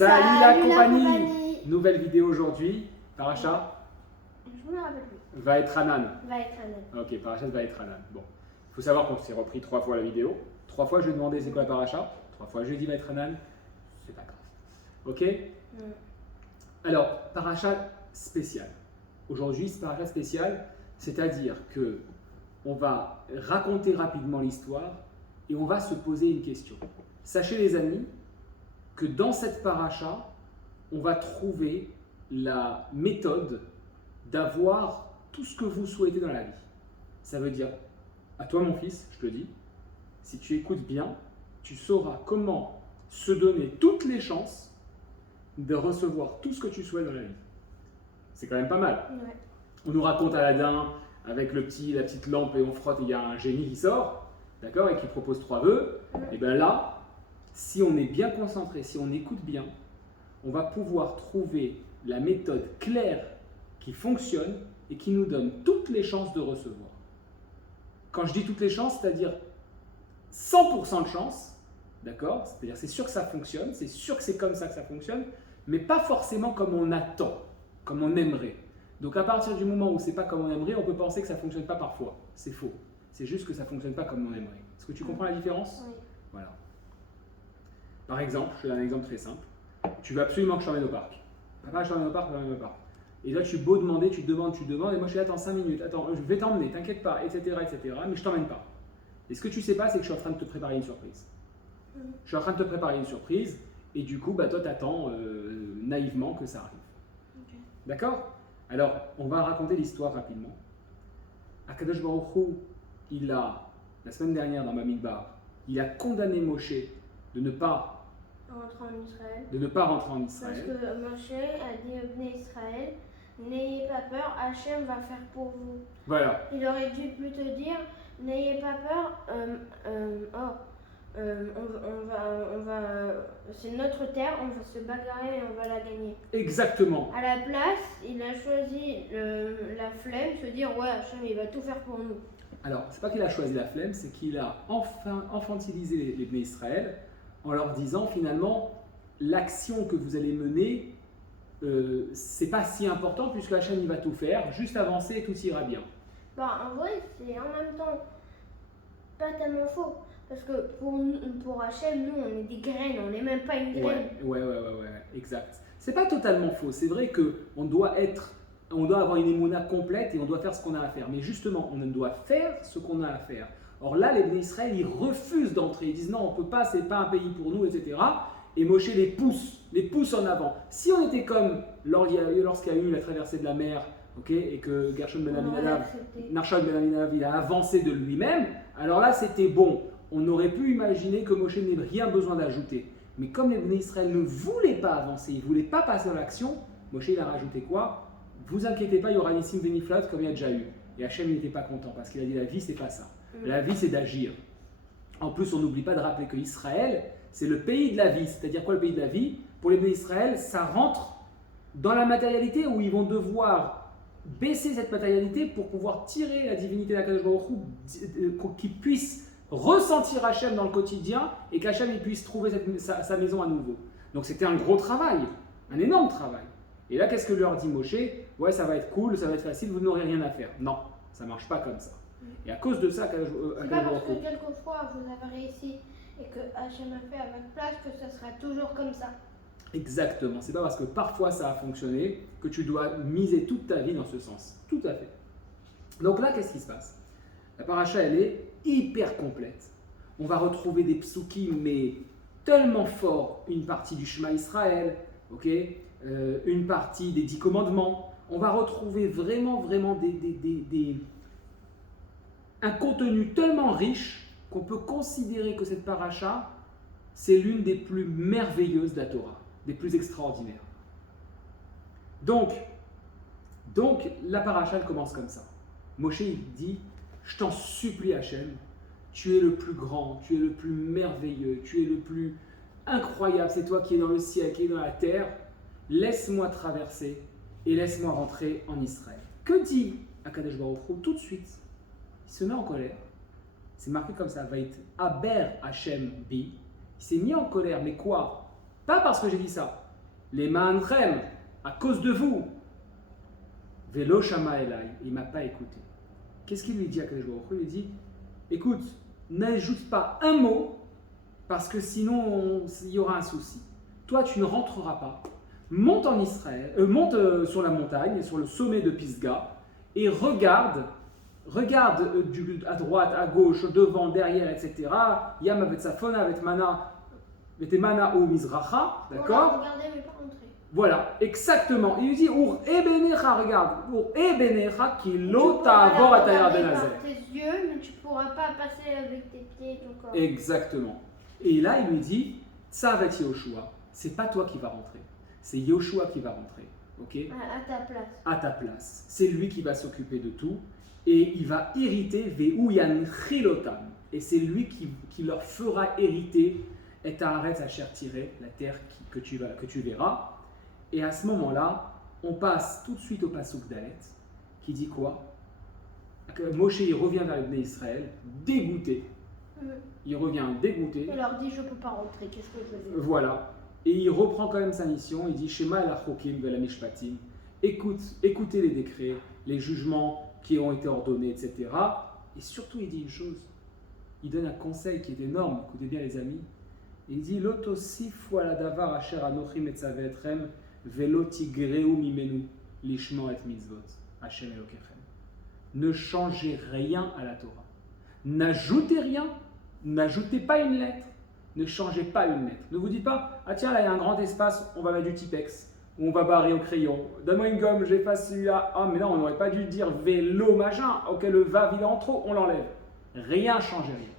Salut la compagnie. Nouvelle vidéo aujourd'hui. Paracha Je me rappelle plus. va être Hanan. Va être un Ok, Parachat va être Hanan. Bon, il faut savoir qu'on s'est repris 3 fois la vidéo. 3 fois je lui ai demandé c'est quoi la Paracha. 3 fois je lui ai dit va être Hanan. C'est pas grave. Ok. Alors, Paracha spécial. Aujourd'hui, ce Paracha spécial, c'est-à-dire que on va raconter rapidement l'histoire et on va se poser une question. Sachez les amis que dans cette paracha, on va trouver la méthode d'avoir tout ce que vous souhaitez dans la vie. Ça veut dire, à toi mon fils, je te le dis, si tu écoutes bien, tu sauras comment se donner toutes les chances de recevoir tout ce que tu souhaites dans la vie. C'est quand même pas mal. Ouais. On nous raconte Aladdin avec la petite lampe et on frotte et il y a un génie qui sort, d'accord, et qui propose 3 vœux. Et bien là, si on est bien concentré, si on écoute bien, on va pouvoir trouver la méthode claire qui fonctionne et qui nous donne toutes les chances de recevoir. Quand je dis toutes les chances, c'est-à-dire 100% de chance, d'accord, c'est-à-dire c'est sûr que ça fonctionne, c'est sûr que c'est comme ça que ça fonctionne, mais pas forcément comme on attend, comme on aimerait. Donc à partir du moment où c'est pas comme on aimerait, on peut penser que ça fonctionne pas parfois. C'est faux. C'est juste que ça fonctionne pas comme on aimerait. Est-ce que tu comprends la différence? Oui. Voilà. Par exemple, je te donne un exemple très simple. Tu veux absolument que je t'emmène au parc. Papa, je t'emmène au parc, je t'emmène au parc. Et là, tu beau demander, tu demandes, et moi je suis là, attends 5 minutes, attends, je vais t'emmener, t'inquiète pas, etc., mais je t'emmène pas. Et ce que tu sais pas, c'est que je suis en train de te préparer une surprise. Je suis en train de te préparer une surprise, et du coup, toi, t'attends naïvement que ça arrive. Okay. D'accord? Alors, on va raconter l'histoire rapidement. Akadosh Baruch Hu, la semaine dernière dans Bamidbar, il a condamné Moshe de ne pas Rentrer en Israël. rentrer en Israël. Parce que Moshe a dit au Bnei Israël, n'ayez pas peur, Hachem va faire pour vous. Voilà. Il aurait dû plutôt dire, n'ayez pas peur, c'est notre terre, on va se bagarrer et on va la gagner. Exactement. À la place, il a choisi la flemme, se dire, ouais, Hachem, il va tout faire pour nous. Alors, c'est pas qu'il a choisi la flemme, c'est qu'il a enfin infantilisé les Bnei Israël en leur disant finalement, l'action que vous allez mener, c'est pas si important puisque Hachem il va tout faire, juste avancer et tout ira bien. Bon, en vrai, c'est en même temps pas tellement faux. Parce que pour Hachem, nous, on est des graines, on n'est même pas une graine. Ouais, exact. C'est pas totalement faux. C'est vrai qu'on doit avoir une émouna complète et on doit faire ce qu'on a à faire. Mais justement, on doit faire ce qu'on a à faire. Or là, les Bnei Israël, ils refusent d'entrer. Ils disent non, on ne peut pas, c'est pas un pays pour nous, etc. Et Moshe les pousse en avant. Si on était comme lorsqu'il y a eu la traversée de la mer, et que Gershon ben Aminadav, Narshon ben Aminadav, il a avancé de lui-même, alors là, c'était bon. On aurait pu imaginer que Moshe n'ait rien besoin d'ajouter. Mais comme les Bnei Israël ne voulaient pas avancer, ils ne voulaient pas passer à l'action, Moshe il a rajouté quoi? Vous inquiétez pas, il y aura Nissim Beniflat comme il y a déjà eu. Et Hachem n'était pas content parce qu'il a dit la vie c'est pas ça. La vie c'est d'agir. En plus on n'oublie pas de rappeler que Israël c'est le pays de la vie. C'est-à-dire quoi le pays de la vie? Pour les Bnei Israël ça rentre dans la matérialité où ils vont devoir baisser cette matérialité pour pouvoir tirer la divinité d'Akadosh Baruch Hu, qu'ils puissent ressentir Hachem dans le quotidien et qu'Hachem puisse trouver sa maison à nouveau. Donc c'était un gros travail, un énorme travail. Et là, qu'est-ce que leur dit Moshe? Ouais, ça va être cool, ça va être facile, vous n'aurez rien à faire. Non, ça ne marche pas comme ça. Et à cause de ça, c'est pas parce que quelquefois vous avez réussi et que Hachem a fait à votre place que ça sera toujours comme ça. Exactement, c'est pas parce que parfois ça a fonctionné que tu dois miser toute ta vie dans ce sens. Tout à fait. Donc là, qu'est-ce qui se passe? La paracha, elle est hyper complète. On va retrouver des psukim, mais tellement forts, une partie du Shema Israël, une partie des 10 commandements. On va retrouver vraiment un contenu tellement riche qu'on peut considérer que cette paracha, c'est l'une des plus merveilleuses de la Torah, des plus extraordinaires. Donc la paracha, elle commence comme ça. Moshe, il dit, je t'en supplie Hachem, tu es le plus grand, tu es le plus merveilleux, tu es le plus incroyable, c'est toi qui es dans le ciel, qui es dans la terre, laisse-moi traverser et laisse-moi rentrer en Israël. Que dit Akadosh Baruch Hu? Tout de suite, il se met en colère. C'est marqué comme ça, va être Aber Hachem Bi. Il s'est mis en colère, mais quoi? Pas parce que j'ai dit ça, les ma'anchem, à cause de vous. Velo shama elai, il ne m'a pas écouté. Qu'est-ce qu'il lui dit à Kadosh Baruch Hu? Il lui dit, écoute, n'ajoute pas un mot, parce que sinon il y aura un souci. Toi, tu ne rentreras pas. Monte en Israël, monte sur la montagne, sur le sommet de Pisga, et regarde à droite, à gauche, devant, derrière, etc. Yam avec Safona, avec Mana, avec Mana ou Mizracha, d'accord? Regardez, mais pas rentrer. Voilà, exactement. Il lui dit, Ur ebenecha, regarde, Ur ebenecha ki lo ta'avor at hayarden hazeh. Par tes yeux, mais tu pourras pas passer avec tes pieds et ton corps. Exactement. Et là, il lui dit, ça va être Yoshua, c'est pas toi qui vas rentrer, c'est Yoshua qui va rentrer, ok? À ta place. À ta place. C'est lui qui va s'occuper de tout et il va hériter Ve'uyan chilotam. Et c'est lui qui leur fera hériter et t'arrêtes à tiré la terre que tu verras. Et à ce moment-là, on passe tout de suite au pasuk d'Alet qui dit quoi? Moshe il revient vers les Bnei Israël dégoûté. Il revient dégoûté. Il leur dit je peux pas rentrer, qu'est-ce que je vais faire? Voilà. Et il reprend quand même sa mission. Il dit Shema el achokim vel mishpatim. Écoutez les décrets, les jugements qui ont été ordonnés, etc. Et surtout, il dit une chose. Il donne un conseil qui est énorme. Écoutez bien, les amis. Il dit Lotosif wala davar asher anochim etzavetrem velo tigreu mimenu lishma et mitzvot Hashem Elokechem. Ne changez rien à la Torah. N'ajoutez rien. N'ajoutez pas une lettre. Ne changez pas une lettre. Ne vous dites pas, ah tiens, là il y a un grand espace, on va mettre du Tipex, ou on va barrer au crayon. Donne-moi une gomme, j'efface celui-là. Ah, mais là, on n'aurait pas dû dire vélo machin. Ok, le vav il est en trop, on l'enlève. Rien, changez rien.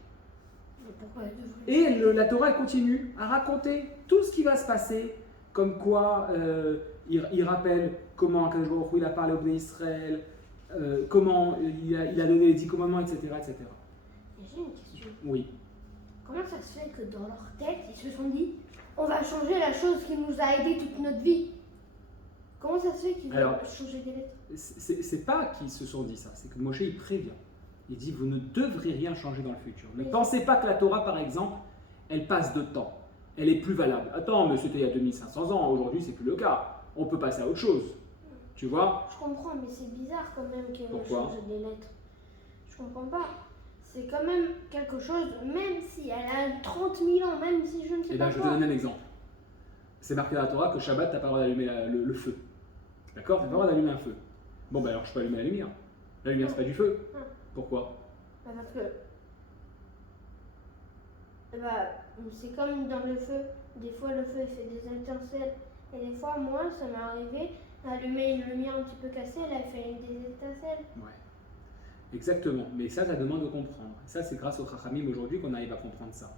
Mais pourquoi elle devrait... Et la Torah elle continue à raconter tout ce qui va se passer, comme quoi il rappelle comment Akadosh Baruch Hu, il a parlé au Bnei Israël, comment il a donné les 10 commandements, etc. etc. Et j'ai une question. Oui. Comment ça se fait que dans leur tête, ils se sont dit on va changer la chose qui nous a aidé toute notre vie? Comment ça se fait qu'ils veulent changer des lettres? C'est pas qu'ils se sont dit ça, c'est que Moshe il prévient. Il dit vous ne devrez rien changer dans le futur. Ne pensez pas que la Torah, par exemple, elle passe de temps. Elle est plus valable. Attends, mais c'était il y a 2500 ans, aujourd'hui c'est plus le cas. On peut passer à autre chose. Tu vois? Je comprends, mais c'est bizarre quand même qu'elle Pourquoi? change des lettres. Je comprends pas. C'est quand même quelque chose, même si elle a 30 000 ans, même si je ne sais Eh pas bien, je vais te quoi. donner un exemple. C'est marqué dans la Torah que Shabbat, tu n'as pas le droit d'allumer le feu. D'accord? Tu n'as pas le droit d'allumer un feu. Bon, ben alors je peux allumer la lumière. La lumière, c'est pas du feu. Pourquoi? Bah parce que c'est comme dans le feu. Des fois, le feu il fait des étincelles. Et des fois, moi, ça m'est arrivé d'allumer une lumière un petit peu cassée, elle a fait des étincelles. Ouais. Exactement. Mais ça demande de comprendre. Ça, c'est grâce au Chachamim aujourd'hui qu'on arrive à comprendre ça.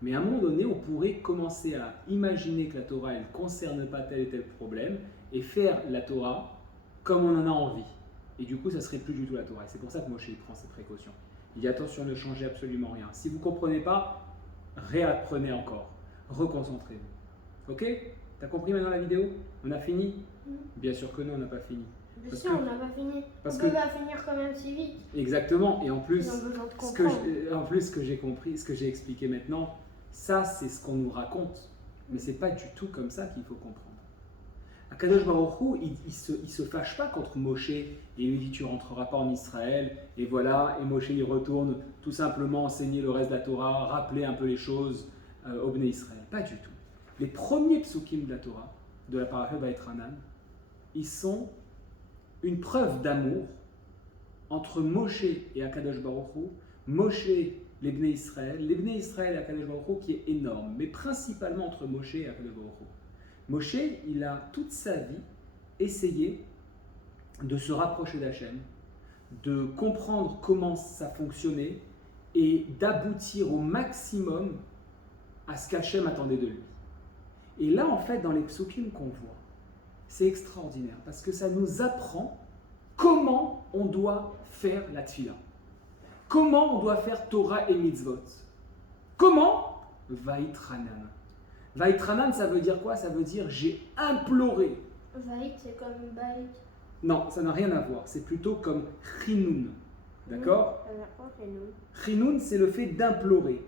Mais à un moment donné, on pourrait commencer à imaginer que la Torah, elle ne concerne pas tel et tel problème et faire la Torah comme on en a envie. Et du coup, ça ne serait plus du tout la Torah. Et c'est pour ça que Moshe prend ces précautions. Il dit attention, ne changez absolument rien. Si vous ne comprenez pas, réapprenez encore. Reconcentrez-vous. Ok? T'as compris maintenant la vidéo? On a fini? Bien sûr que non, on n'a pas fini. Bien sûr, on n'a pas fini. Parce On que peut pas finir quand même si vite. Exactement. Et en plus, Ils ont besoin de ce que j'ai compris, ce que j'ai expliqué maintenant, ça c'est ce qu'on nous raconte. Mais c'est pas du tout comme ça qu'il faut comprendre. Akadosh Baruch Hu, il se fâche pas contre Moshe et il lui dit tu rentreras pas en Israël. Et voilà, et Moshe il retourne tout simplement enseigner le reste de la Torah, rappeler un peu les choses au Bnei Israël. Pas du tout. Les premiers psukim de la Torah, de la Parashat Vaïtranan, ils sont une preuve d'amour entre Moshe et Akadosh Baruch Hu. Moshe, les Bnei Israël et Akadosh Baruch Hu qui est énorme, mais principalement entre Moshe et Akadosh Baruch Hu. Moshe, il a toute sa vie essayé de se rapprocher d'Hachem, de comprendre comment ça fonctionnait et d'aboutir au maximum à ce qu'Hachem attendait de lui. Et là, en fait, dans les psukim qu'on voit, c'est extraordinaire parce que ça nous apprend comment on doit faire la tfila. Comment on doit faire Torah et mitzvot. Comment? Vaïtranan. Vaïtranan, ça veut dire quoi? Ça veut dire j'ai imploré. Vaït, c'est comme Baït. Non, ça n'a rien à voir. C'est plutôt comme Chinoun. D'accord? Chinoun, c'est le fait d'implorer.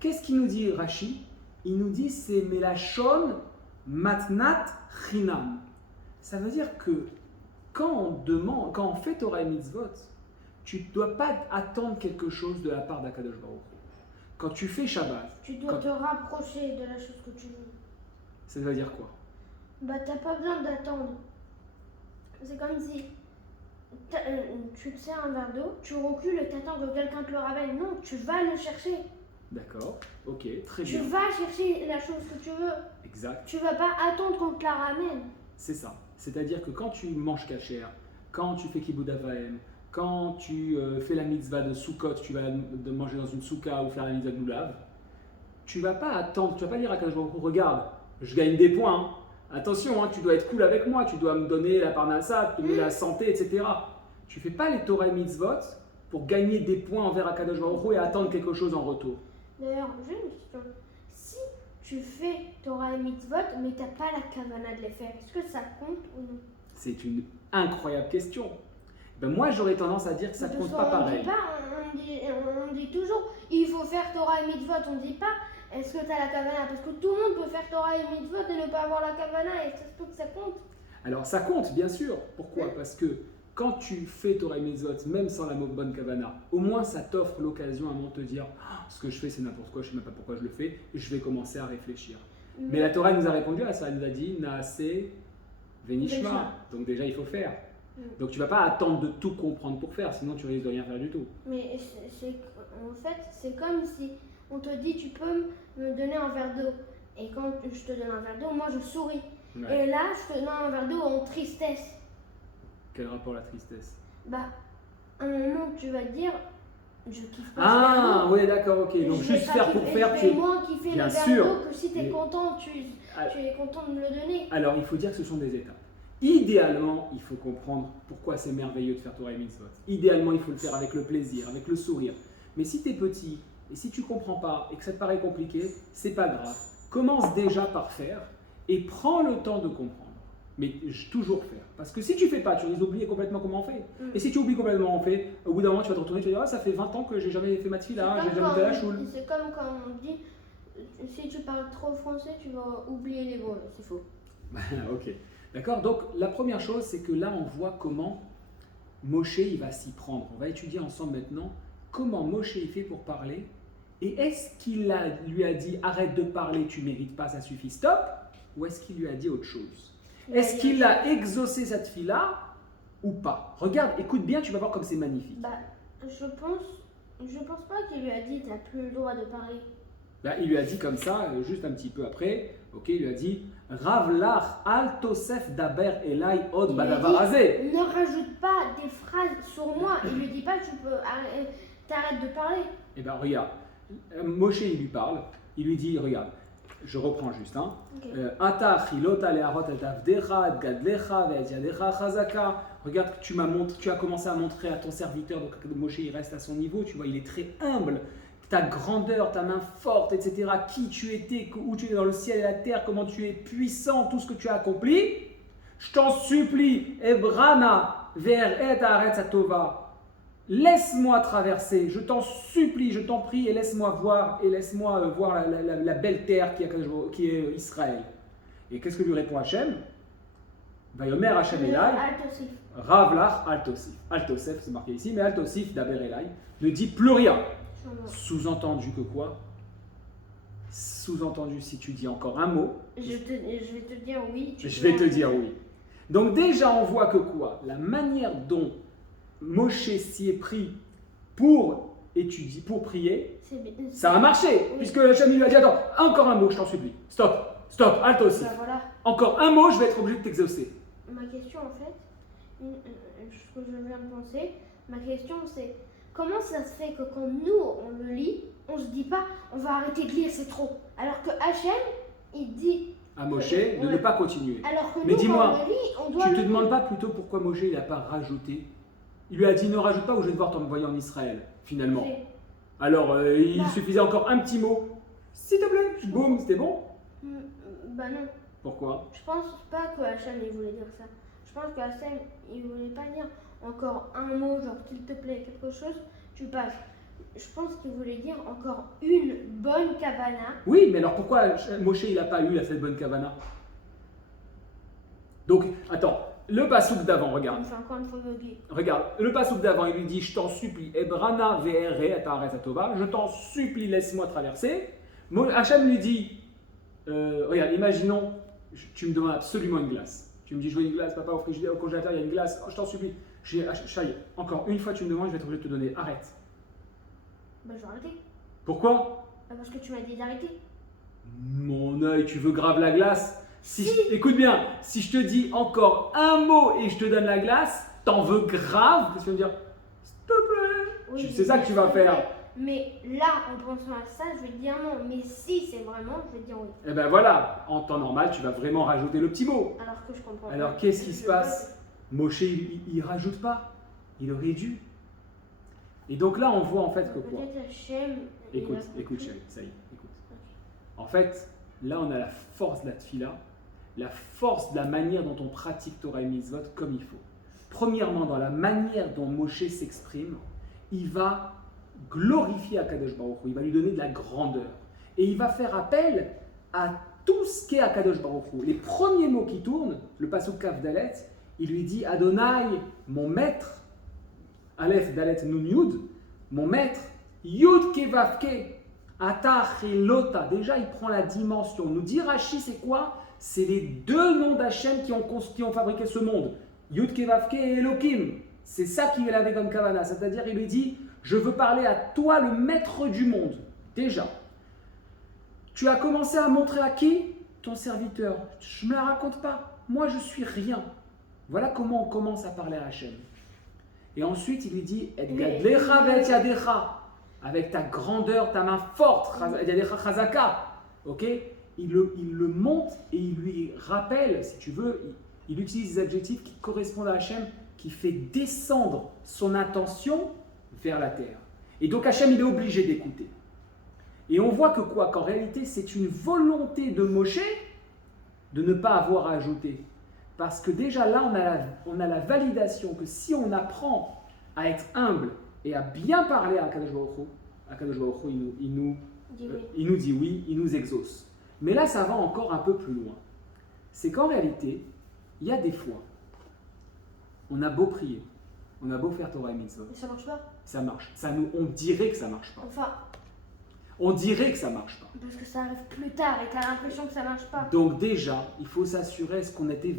Qu'est-ce qu'il nous dit Rashi? Il nous dit c'est Melachon matnat chinam. Ça veut dire que quand on fait Torah et Mitzvot, tu ne dois pas attendre quelque chose de la part d'Akadosh Baruch Hu. Quand tu fais Shabbat, Tu dois te rapprocher de la chose que tu veux. ça veut dire quoi? Bah, t'as pas besoin d'attendre. C'est comme si tu te sers un verre d'eau, tu recules et t'attends que quelqu'un te le ramène. Non, tu vas le chercher. D'accord, ok, très Tu bien. vas chercher la chose que tu veux. Exact, Tu vas pas attendre qu'on te la ramène. c'est ça. C'est-à-dire que quand tu manges kasher, quand tu fais kibbutz avaim, quand tu fais la mitzvah de Sukkot, tu vas manger dans une souka ou faire la mitzvah de Lulav, tu vas pas attendre, tu vas pas dire à Kadosh Baruch Hu, regarde, je gagne des points, hein. Attention, hein, tu dois être cool avec moi, tu dois me donner la parnassa, te donner la santé, etc. Tu fais pas les Torah et Mitzvot pour gagner des points envers Akadosh Baruch Hu et attendre quelque chose en retour. D'ailleurs, j'ai une question. Si tu fais Torah et Mitzvot, mais t'as pas la kavana de les faire, est-ce que ça compte ou non? C'est une incroyable question. Ben moi, j'aurais tendance à dire que ça ne Parce compte pas qu'on pareil. dit pas, on dit toujours, il faut faire Torah et Mitzvot. On dit pas, est-ce que tu as la kavana? Parce que tout le monde peut faire Torah et Mitzvot et ne pas avoir la kavana, et ça se peut que ça compte. Alors ça compte, bien sûr. Pourquoi? Parce que quand tu fais Torah et Mitzvot, même sans la bonne kavana, au moins ça t'offre l'occasion à un moment de te dire ah, ce que je fais c'est n'importe quoi, je ne sais même pas pourquoi je le fais, et je vais commencer à réfléchir. Mais la Torah nous a répondu à ça, elle nous a dit Naase Venishma. Donc déjà il faut faire. Donc tu ne vas pas attendre de tout comprendre pour faire, sinon tu risques de rien faire du tout. Mais en fait, c'est comme si on te dit tu peux me donner un verre d'eau. Et quand je te donne un verre d'eau, moi je souris. Ouais. Et là, je te donne un verre d'eau en tristesse. Quel rapport la tristesse? Bah, à un moment, tu vas te dire, je kiffe pas ce Ah, verre d'eau. oui, d'accord, ok. Donc Je vais juste pas faire pour kiffer, faire, je tu... vais moins kiffer Bien le verre sûr. d'eau que si tu es Mais- content, tu Ah. es content de me le donner. Alors il faut dire que ce sont des étapes. Idéalement, il faut comprendre pourquoi c'est merveilleux de faire Torah et Mitzvot. Idéalement, il faut le faire avec le plaisir, avec le sourire. Mais si tu es petit et si tu comprends pas et que ça te paraît compliqué, c'est pas grave. Commence déjà par faire et prends le temps de comprendre. Mais toujours faire. Parce que si tu fais pas, tu risques d'oublier complètement comment on fait. Et si tu oublies complètement comment on fait, au bout d'un moment, tu vas te retourner et tu vas dire ah, ça fait 20 ans que j'ai jamais fait ma tefila, j'ai jamais été à la choule. C'est comme quand on dit, si tu parles trop français, tu vas oublier les mots. C'est faux. Ok. D'accord. Donc la première chose, c'est que là, on voit comment Moshe il va s'y prendre. On va étudier ensemble maintenant comment Moshe il fait pour parler. Et est-ce qu'il lui a dit arrête de parler, tu mérites pas, ça suffit, stop? Ou est-ce qu'il lui a dit autre chose? Est-ce qu'il a exaucé cette fille-là ou pas? Regarde, écoute bien, tu vas voir comme c'est magnifique. Bah, je pense pas qu'il lui a dit t'as plus le droit de parler. Là, il lui a dit comme ça, juste un petit peu après, ok, il lui a dit Rav lach al tosef daber elai od Il lui badavar a hazeh. dit, ne rajoute pas des phrases sur moi. Il lui dit pas tu peux t'arrêtes de parler. Eh bien, regarde, Moshe, il lui parle, il lui dit, regarde, je reprends juste, hein. Ok. Ata chilota leharot et avdecha, et gadlecha, et yadecha chazaka. Regarde, tu as commencé à montrer à ton serviteur, donc Moshe, il reste à son niveau, tu vois, il est très humble. Ta grandeur, ta main forte, etc. Qui tu étais, où tu es dans le ciel et la terre, comment tu es puissant, tout ce que tu as accompli. Je t'en supplie, Ebrana, vers et haaretz hatova. Laisse-moi traverser, je t'en supplie, je t'en prie, et laisse-moi voir, voir la belle terre qui est Israël. Et qu'est-ce que lui répond Hachem? Vayomer Hachem Elai, Altosif. Rav lach al tosif. Al tosef, c'est marqué ici, mais al tosif daber Elai ne dit plus rien. Sous-entendu que quoi? Sous-entendu, si tu dis encore un mot, Je vais te dire oui. je vais te dire oui. Donc déjà, on voit que quoi? La manière dont Moshe s'y est pris pour étudier, pour prier, C'est bien. ça a marché. Oui. Puisque Hachem lui a dit, attends, encore un mot, je t'en supplie. Stop, halte aussi. Bah, voilà. Encore un mot, je vais être obligé de t'exaucer. Ma question en fait, ce que je viens de penser, ma question c'est comment ça se fait que quand nous on le lit, on se dit pas on va arrêter de lire, c'est trop. Alors que Hachem, il dit. À Moshe de ne pas continuer. Alors que Mais nous, dis-moi, quand on le lit, on doit. Tu te le demandes lire. pas plutôt pourquoi Moshe il n'a pas rajouté? Il lui a dit ne rajoute pas ou je vais devoir t'envoyer en Israël, finalement. C'est- Alors il Bah. suffisait encore un petit mot. S'il te plaît, boum, c'était bon. Bah non. Pourquoi? Je pense pas que Hachem il voulait dire ça. Je pense que Hachem il voulait pas dire encore un mot, genre s'il te plaît, quelque chose, tu passes. Je pense qu'il voulait dire encore une bonne kavana. Oui, mais alors pourquoi Moshe il n'a pas eu cette bonne kavana? Donc, attends, le pasouk d'avant, On regarde. fait encore une fois buggy. Regarde, le pasouk d'avant, il lui dit, je t'en supplie, Ebrana ve'ere ataret atova, je t'en supplie, laisse-moi traverser. Hachem lui dit, regarde, imaginons, tu me demandes absolument une glace. Tu me dis, je veux une glace, papa, au frigidaire, au congélateur, il y a une glace, oh, je t'en supplie. Chaï, encore une fois, tu me demandes, je vais être obligé de te donner, arrête. Bah, je vais arrêter. Pourquoi? Bah, parce que tu m'as dit d'arrêter. Mon œil, tu veux grave la glace? Écoute bien, si je te dis encore un mot et je te donne la glace, t'en veux grave? Qu'est-ce que tu vas me dire? S'il te plaît. Oui, C'est ça que tu vas faire. Mais là, en pensant à ça, je vais te dire non. Mais si c'est vraiment, je vais te dire oui. Eh ben voilà, en temps normal, tu vas vraiment rajouter le petit mot. Alors que je comprends Alors pas. qu'est-ce qui se Je passe? Moshe, il rajoute pas. Il aurait dû. Et donc là, on voit en fait que quoi? Peut-être Hachem. il a Écoute, compris. chérie, ça y est, écoute. En fait, là, on a la force de la tfila, la force de la manière dont on pratique Torah et Mitzvot comme il faut. Premièrement, dans la manière dont Moshe s'exprime, il va glorifier Akadosh Baruch Hu, il va lui donner de la grandeur. Et il va faire appel à tout ce qu'est Akadosh Baruch Hu. Les premiers mots qui tournent, le pasuk Kaf Dalet, il lui dit Adonai, mon maître, Aleph Dalet Nun Yud, mon maître, Yud Kevavke, Atar et Lota. Déjà, il prend la dimension. Nous dit Rashi, c'est quoi? C'est les deux noms d'Hachem qui ont fabriqué ce monde. Yud Kevavke et Elohim. C'est ça qu'il avait comme Kavana. C'est-à-dire, il lui dit, je veux parler à toi, le maître du monde. Déjà. Tu as commencé à montrer à qui? Ton serviteur. Je ne me la raconte pas. Moi, je suis rien. Voilà comment on commence à parler à Hachem. Et ensuite, il lui dit, Et gadlecha ve'et yadecha. Avec ta grandeur, ta main forte, yadecha chazaka. Ok? Il le monte et il lui rappelle, si tu veux, il utilise des adjectifs qui correspondent à Hachem, qui fait descendre son attention vers la terre. Et donc Hachem, il est obligé d'écouter. Et on voit que quoi? Qu'en réalité, c'est une volonté de Moshe de ne pas avoir à ajouter. Parce que déjà là, on a la validation que si on apprend à être humble et à bien parler à Akadosh Baruch Hu, il nous dit oui, il nous exauce. Mais là, ça va encore un peu plus loin. C'est qu'en réalité, il y a des fois, on a beau prier, on a beau faire Torah et Mitzvot, Mais ça marche pas. ça marche. On dirait que ça marche pas. Enfin, On dirait que ça marche pas. parce que ça arrive plus tard et t'as l'impression que ça marche pas. Donc déjà, il faut s'assurer est-ce qu'on était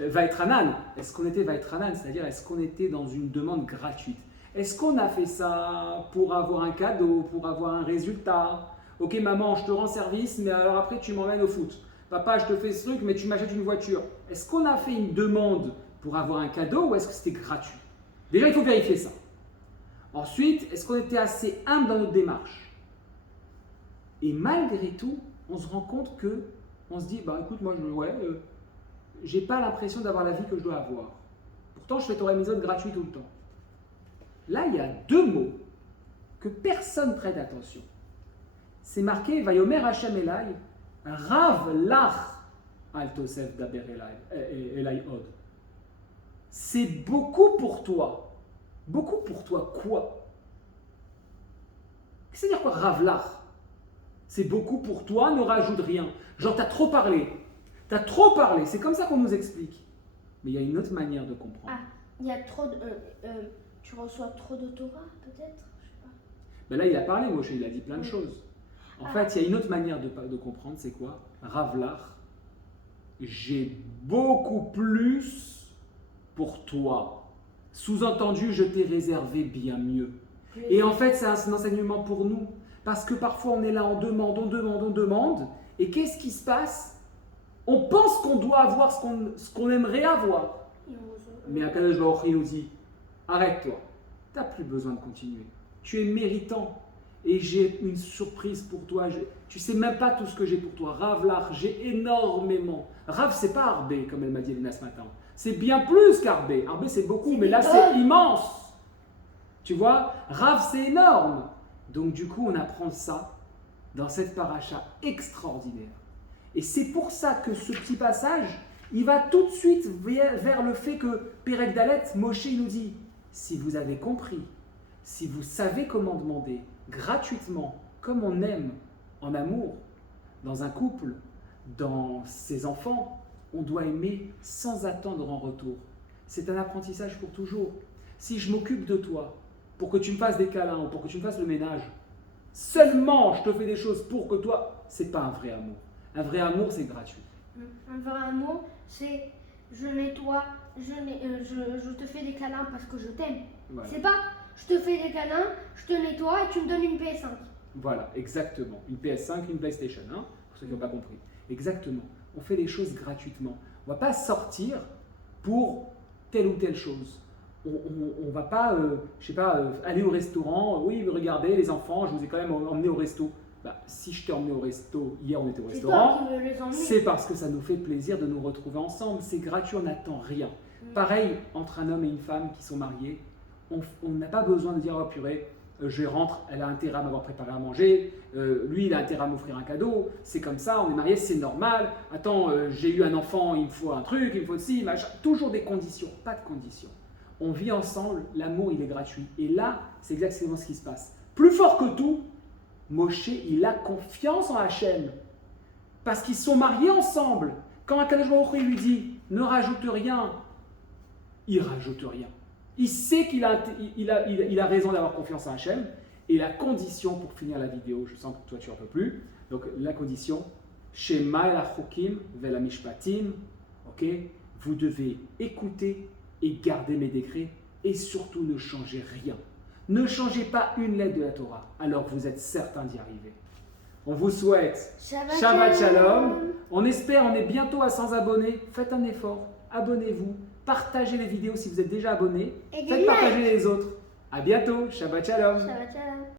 Vaetranan. Est-ce qu'on était Vaetranan, c'est-à-dire est-ce qu'on était dans une demande gratuite? Est-ce qu'on a fait ça pour avoir un cadeau, pour avoir un résultat? Ok maman, je te rends service, mais alors après tu m'emmènes au foot. Papa, je te fais ce truc, mais tu m'achètes une voiture. Est-ce qu'on a fait une demande pour avoir un cadeau ou est-ce que c'était gratuit? Déjà, il faut vérifier ça. Ensuite, est-ce qu'on était assez humble dans notre démarche? Et malgré tout, on se rend compte que, on se dit, bah écoute, moi, j'ai pas l'impression d'avoir la vie que je dois avoir. Pourtant, je fais Torah et Mitzvot gratuit tout le temps. Là, il y a deux mots que personne prête attention. C'est marqué, Vayomer Hashem Elai, Rav Lach Al Tosef Daber Elai Od. C'est beaucoup pour toi. Beaucoup pour toi, quoi? C'est-à-dire quoi, Ravlach? C'est beaucoup pour toi, ne rajoute rien. Genre, t'as trop parlé. T'as trop parlé. C'est comme ça qu'on nous explique. Mais il y a une autre manière de comprendre. Ah, il y a trop de. Tu reçois trop de Torah, peut-être? Je sais pas. Ben là, il a parlé, Moshe, il a dit plein de choses. En fait, il y a une autre manière de comprendre, c'est quoi? Ravlach, j'ai beaucoup plus pour toi. Sous-entendu, je t'ai réservé bien mieux. Et en fait, c'est un enseignement pour nous. Parce que parfois, on est là, on demande. Et qu'est-ce qui se passe? On pense qu'on doit avoir ce qu'on aimerait avoir. Mais Akadosh Baruch Hu nous dit, arrête-toi. Tu n'as plus besoin de continuer. Tu es méritant. Et j'ai une surprise pour toi. Tu ne sais même pas tout ce que j'ai pour toi. Rav Lach, j'ai énormément. Rav, c'est pas Arbé, comme elle m'a dit Elena ce matin. C'est bien plus qu'Arbé. Arbé, c'est beaucoup, mais là, c'est immense. Tu vois, Rav, c'est énorme. Donc, du coup, on apprend ça dans cette paracha extraordinaire. Et c'est pour ça que ce petit passage, il va tout de suite vers le fait que Perek Dalet, Moshe, il nous dit, si vous avez compris, si vous savez comment demander gratuitement, comme on aime en amour, dans un couple, dans ses enfants, on doit aimer sans attendre en retour. C'est un apprentissage pour toujours. Si je m'occupe de toi pour que tu me fasses des câlins ou pour que tu me fasses le ménage, seulement je te fais des choses pour que toi, c'est pas un vrai amour. Un vrai amour, c'est gratuit. Un vrai amour, c'est je nettoie, je te fais des câlins parce que je t'aime. Voilà. C'est pas je te fais des câlins, je te nettoie et tu me donnes une PS5. Voilà, exactement. Une PS5, une PlayStation, hein, pour ceux qui n'ont pas compris. Exactement. On fait les choses gratuitement. On ne va pas sortir pour telle ou telle chose. On ne va pas, je sais pas, aller au restaurant. Oui, regardez les enfants, je vous ai quand même emmené au resto. Bah, si je t'ai emmené au resto, hier on était au restaurant, C'est toi qui veux les emmener. c'est parce que ça nous fait plaisir de nous retrouver ensemble. C'est gratuit, on n'attend rien. Pareil, entre un homme et une femme qui sont mariés, on n'a pas besoin de dire, oh purée, je rentre, elle a intérêt à m'avoir préparé à manger, lui il a intérêt à m'offrir un cadeau, c'est comme ça, on est mariés, c'est normal. Attends, j'ai eu un enfant, il me faut un truc, il me faut ci, machin. Toujours des conditions, pas de conditions. On vit ensemble, l'amour il est gratuit. Et là, c'est exactement ce qui se passe. Plus fort que tout, Moshe, il a confiance en Hachem. Parce qu'ils sont mariés ensemble. Quand Akadosh Baruch Hu lui dit, ne rajoute rien, il rajoute rien. Il sait qu'il a raison d'avoir confiance en Hachem. Et la condition, pour finir la vidéo, je sens que toi tu n'en peux plus, donc la condition, Shema el hachokim vel hamishpatim, ok, vous devez écouter et garder mes décrets et surtout ne changez rien. Ne changez pas une lettre de la Torah, alors vous êtes certain d'y arriver. On vous souhaite Shabbat Shalom. On espère, on est bientôt à 100 abonnés. Faites un effort, abonnez-vous, partagez les vidéos si vous êtes déjà abonnés. Et Faites partager les autres. À bientôt, Shabbat Shalom. Shabbat Shalom.